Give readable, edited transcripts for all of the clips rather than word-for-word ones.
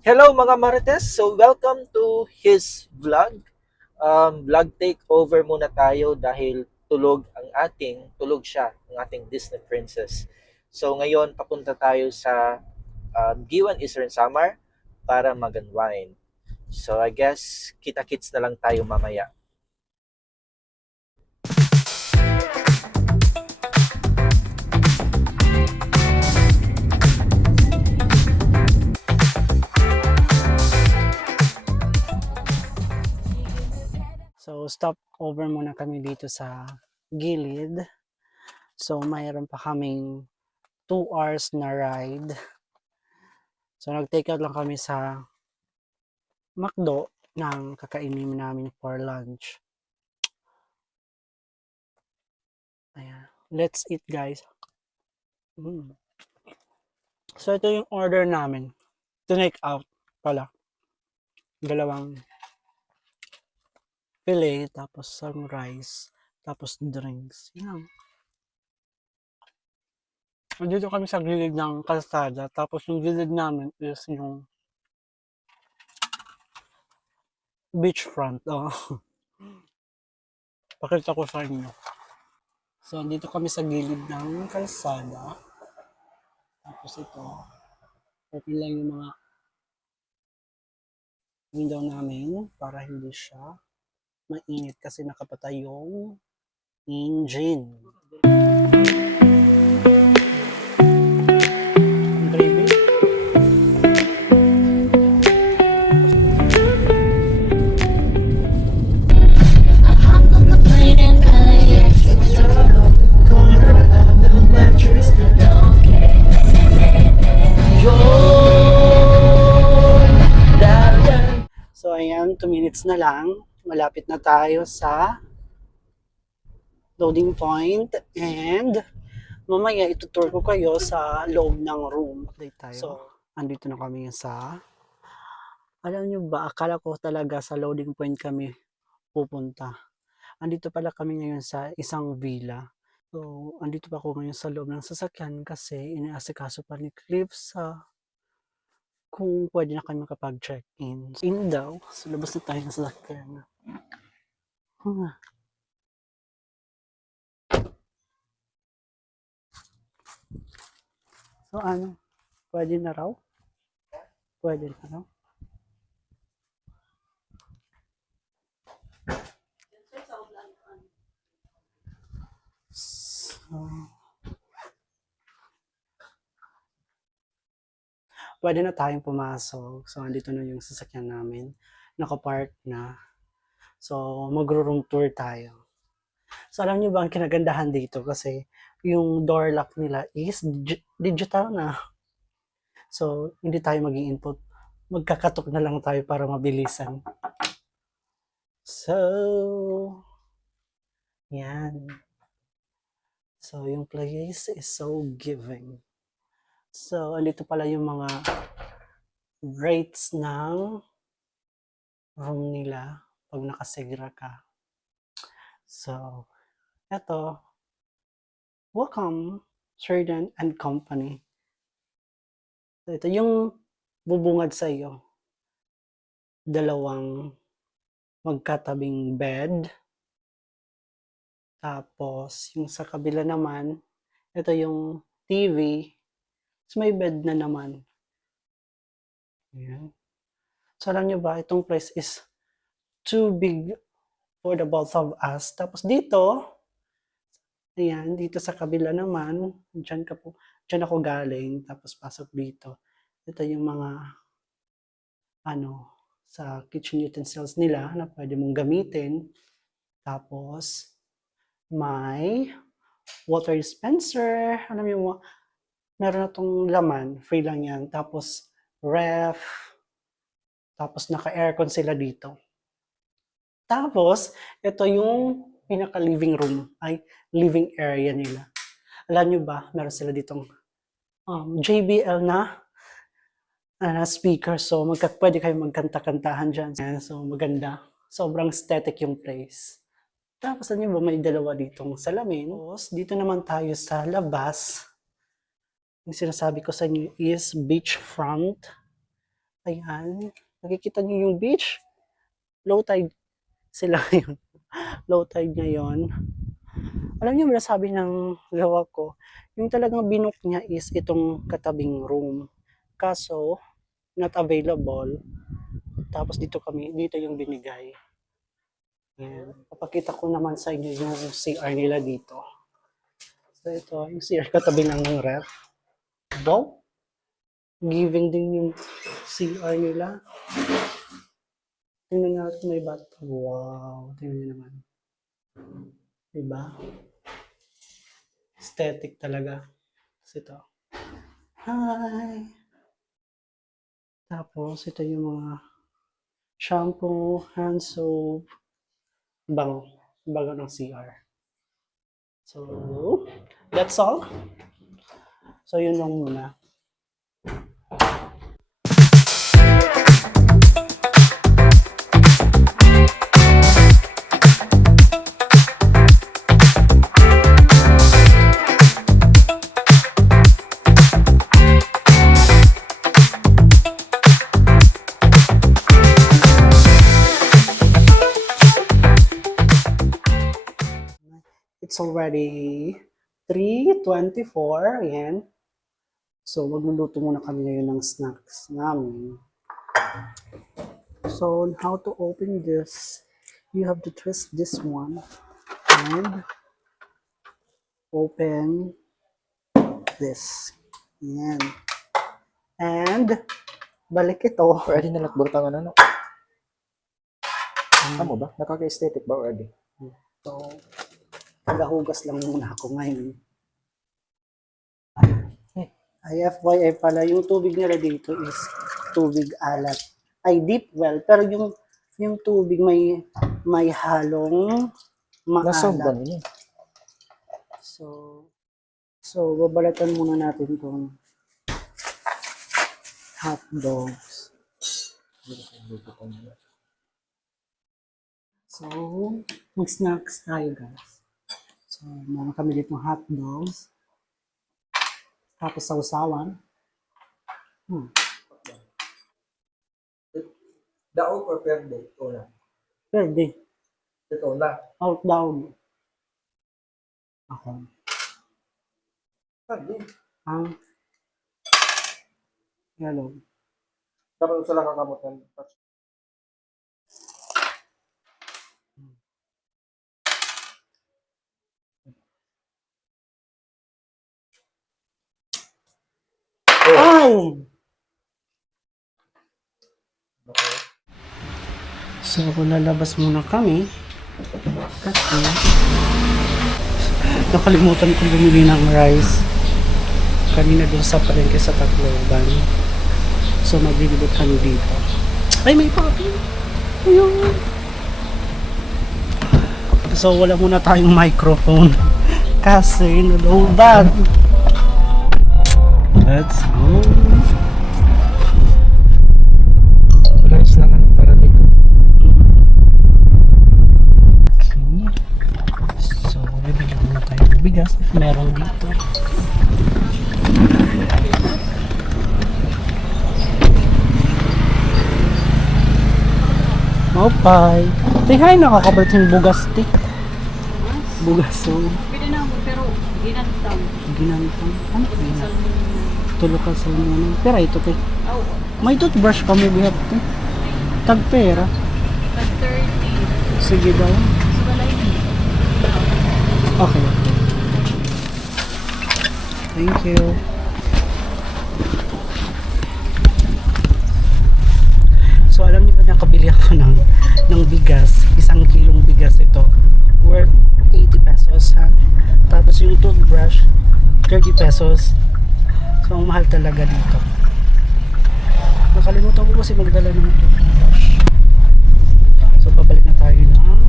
Hello mga Marites! So welcome to his vlog. Vlog takeover muna tayo dahil tulog siya, ang ating Disney princess. So ngayon papunta tayo sa Giwan Eastern Samar para mag-unwind. So I guess kita-kits na lang tayo mamaya. So, stop over muna kami dito sa gilid. So, mayroon pa kaming 2 hours na ride. So, nag-take out lang kami sa McDo ng kakainin namin for lunch. Ayan. Let's eat, guys. So, ito yung order namin. To take out pala. Dalawang fillet, tapos some rice, tapos drinks. Yan. Nandito kami sa gilid ng kalsada, tapos yung gilid namin is yung beachfront. Oh. Pakita ko sa inyo. So, andito kami sa gilid ng kalsada. Tapos ito, open lang yung mga window namin para hindi siya mainit kasi nakapatay yung engine. Ang gravy. So, ayan, 2 minutes na lang. Malapit na tayo sa loading point and mamaya itutour ko kayo sa loob ng room. Update tayo. So, andito na kami sa, alam nyo ba, akala ko talaga sa loading point kami pupunta. Andito pala kami ngayon sa isang villa. So, andito pa ako ngayon sa loob ng sasakyan kasi inaasikaso pa ni Cliff sa kung pwede na kami makapag-check-in. In daw, so labas na tayo ng sasakyan. So ano, pwede na raw? Pwede na raw? So, pwede na tayong pumasok. So, andito na yung sasakyan namin. Nakapark na. So, magro-room tour tayo. So, alam niyo ba ang kinagandahan dito? Kasi yung door lock nila is digital na. So, hindi tayo mag-i-input. Magkakatok na lang tayo para mabilisan. So, yan. So, yung place is so giving. So, andito pala yung mga rates ng room nila pag nakasegra ka. So, eto, welcome, Sheridan and Company. So, ito yung bubungad sa iyo. Dalawang magkatabing bed. Tapos, yung sa kabila naman, ito yung TV. So, may bed na naman. Ayan. So, alam nyo ba, itong place is too big for the both of us. Tapos dito, ayan, dito sa kabila naman, dyan ako galing, tapos pasok dito. Ito yung mga, sa kitchen utensils nila na pwede mong gamitin. Tapos, may water dispenser. Alam mo, meron na tong laman, free lang yan. Tapos, ref. Tapos, naka-aircon sila dito. Tapos, ito yung pinaka-living room, ay living area nila. Alam nyo ba, meron sila ditong JBL na speaker. So, pwede kayo magkanta-kantahan dyan. So, maganda. Sobrang aesthetic yung place. Tapos, alam nyo ba, may dalawa ditong salamin. Tapos, dito naman tayo sa labas. Yung sinasabi ko sa inyo is beachfront. Ayan. Nakikita niyo yung beach. Low tide sila ngayon. Low tide ngayon. Alam niyo, sabi ng gawa ko, yung talagang binook niya is itong katabing room. Kaso, not available. Tapos dito yung binigay. Ayan. Papakita ko naman sa inyo yung CR nila dito. So ito, yung CR katabi lang ng ref. Wow! Giving din yung CR nila. Tingnan natin may bath. Wow! Tingnan nyo naman. Diba? Aesthetic talaga. Tapos ito. Hi! Tapos ito yung mga shampoo, hand soap, bango. Bango ng CR. So, that's all. So, yun lang muna. It's already 3:24. Ayan. So, magluluto muna kami ngayon ng snacks namin. So, how to open this? You have to twist this one and open this. Ayan. And, balik ito. Pwede na lakburtangan ano? Amo ba? Nakaka-aesthetic ba already? So, tagahugas lang muna ako ngayon. Ay, FYI pala, yung tubig nila dito is tubig alat. Ay, deep well. Pero yung tubig may halong Nasolve ba maalat. ninyo? So babalatan muna natin tong hot dogs. So, mag-snacks tayo, guys. So, meron kami dito hot dogs. Tapos sausawan. Daog or perde? Ito na. Pwede. Ito na. Out daw. Ako. Pwede. Ang yellow. Dapat sa lang kakamot ng touch. Ay! So, lalabas muna kami. Kasi, nakalimutan ko bumili ng rice. Kanina doon sa palengke sa Tacloban. So, maglilibot kami dito. Ay, may papi! Ayun! So, wala muna tayong microphone. Kasi, naloban. Let's go! Rice lang ang para dito. Okay. So, bibili muna tayo ng bigas if meron dito. Mopay. Say hi na kakabalik yung bugas ti. Bugas so. Pwede na mo, pero ginantang. Ginantang. Ano ba yun? Tulog ka sa naman. Pera ito te. Oh, May toothbrush ka mo bihat te. Tagpera. tag-30. Sige daw. So, balay ni. Okay. Thank you. So alam niyo ba nakabili ako ng bigas, 1 kilong bigas ito. Worth 80 pesos ha. Tapos yung toothbrush, 30 pesos. So ang mahal talaga dito. Nakalimutan ko kasi magdala ng toothbrush. So pabalik na tayo ng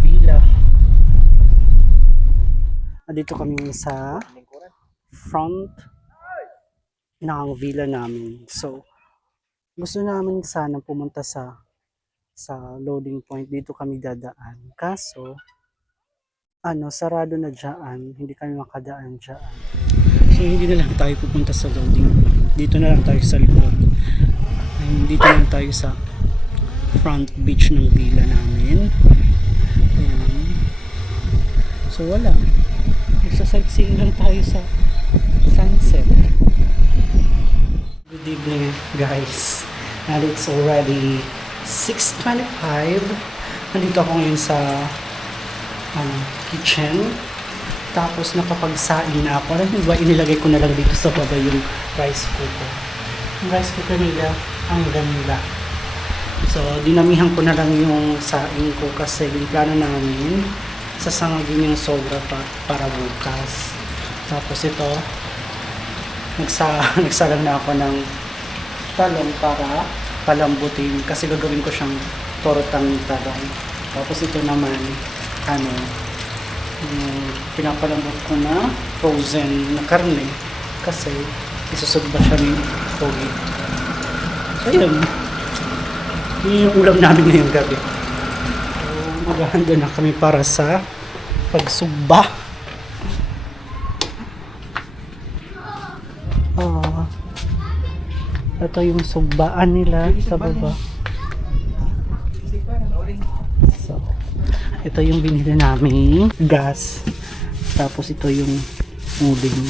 villa. Dito kami sa front ng villa namin. So gusto namin sana pumunta sa loading point. Dito kami dadaan. Kaso, sarado na dyan. Hindi kami makadaan dyan. So, hindi na lang tayo pupunta sa loading point. Dito na lang tayo sa likod. Dito na tayo sa front beach ng villa namin. Ayan. So wala. Magsa-sightseeing lang tayo sa sunset. Good evening guys. And it's already 6:25. Nandito ako ngayon sa kitchen. Tapos nakapagsaing na ako. Alam mo ba, inilagay ko na lang dito sa baba yung rice cooker. Yung rice cooker nila, ang ganda. So, dinamihan ko na lang yung saing ko kasi yung plano namin, sasangagin yung sobra para bukas. Tapos ito, nagsalang na ako ng talong para palambutin kasi gagawin ko siyang tortang talong. Tapos ito naman, pinapalambot ko na frozen na karne kasi isusugba siya ni Pogi. So yun yung ulam namin ngayong gabi. So maghahanda na kami para sa pagsugba. Ito yung sugbaan nila sa baba. So ito yung binili namin gas, tapos ito yung uling.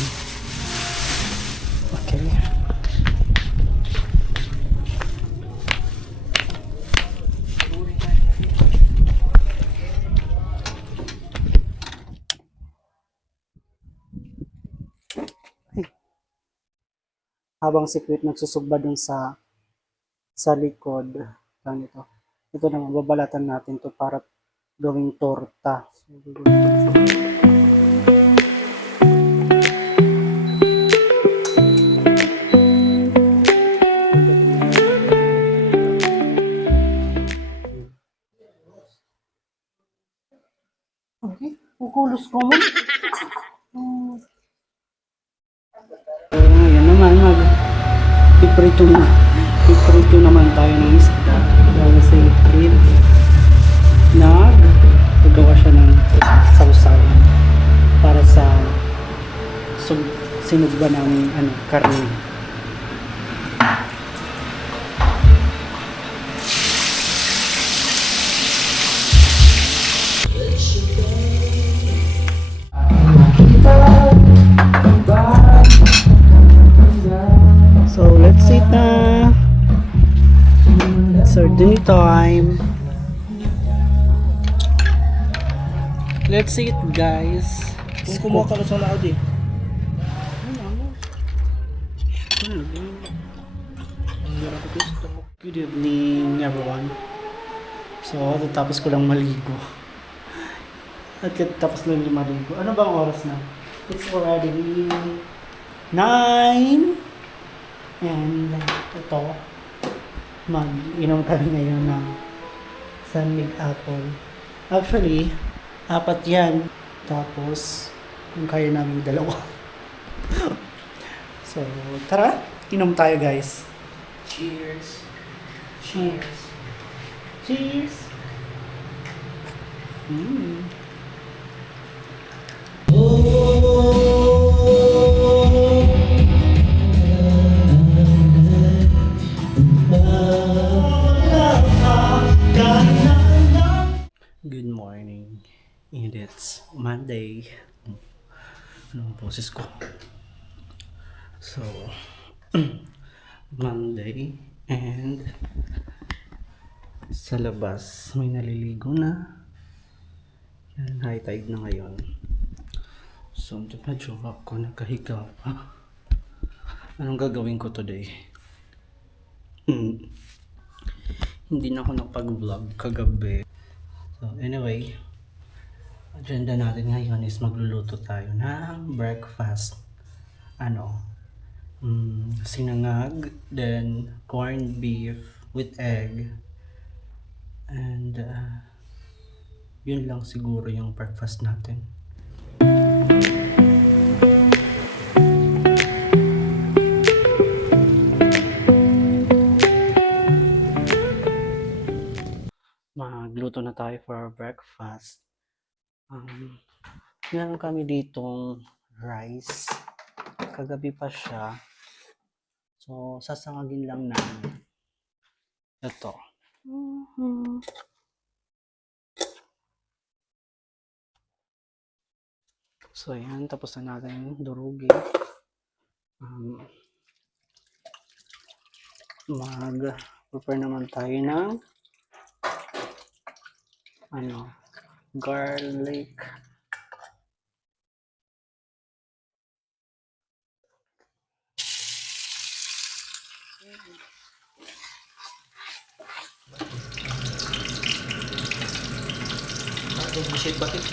Okay. Habang si Krit nagsusugba dun sa likod lang ito naman babalatan natin to para gawing torta. Okay, kukulos ko mo. Ngayon naman iprito naman tayo ng isda. Dahil sa Krit gagawa siya ng sausaw para sa sinugba ng karne. So let's eat na. It's our dinner time. Let's eat guys. Kung kumuha ka na sa laod eh. Good evening everyone. So tapos ko lang maligo. At tapos lang maligo. Ano bang oras na? It's already 9. And ito, mag-inom kami ngayon ng Sunmig Apple. Actually, 4 yan. Tapos, kung kaya namin 2. So, tara, inom tayo guys. Cheers. Cheers. Cheers. Good morning. And it's Monday. Anong boses ko? So, Monday. And sa labas, may naliligo na. Yan, high tide na ngayon. So, medyo ako nakahiga pa. Anong gagawin ko today? Hindi na ako nakapag-vlog kagabi. So, anyway, agenda natin ngayon is magluluto tayo ng breakfast. Sinangag, then corned beef with egg. And, yun lang siguro yung breakfast natin. Magluto na tayo for our breakfast. Meron kami ditong rice. Kagabi pa siya. So, sasangagin lang namin. Ito. So, ayan. Tapos na natin durugin. Mag-prepare naman tayo ng garlic. Shake bakit?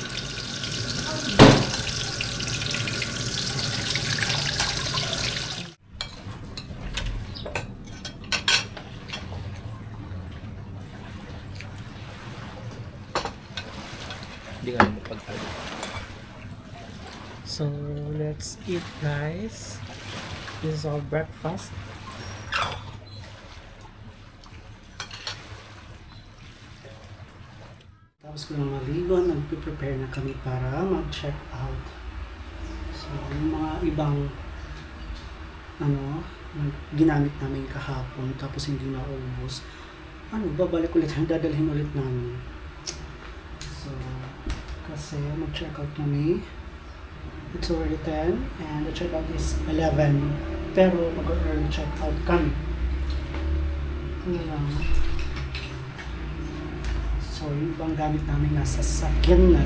Hindi nga magpagtalo. So, let's eat, guys. This is our breakfast. Tapos ko nang maligo, nag-prepare na kami para mag-check out. So, yung mga ibang ginamit namin kahapon tapos hindi na ubos. Babalik ulit, dadalhin ulit namin. So, kasi mag-check out kami. It's already 10 and the check out is 11. Pero mag-early check out kami. So, yung ibang gamit namin nasa sakyan na.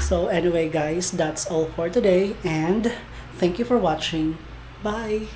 So, anyway guys, that's all for today and thank you for watching. Bye!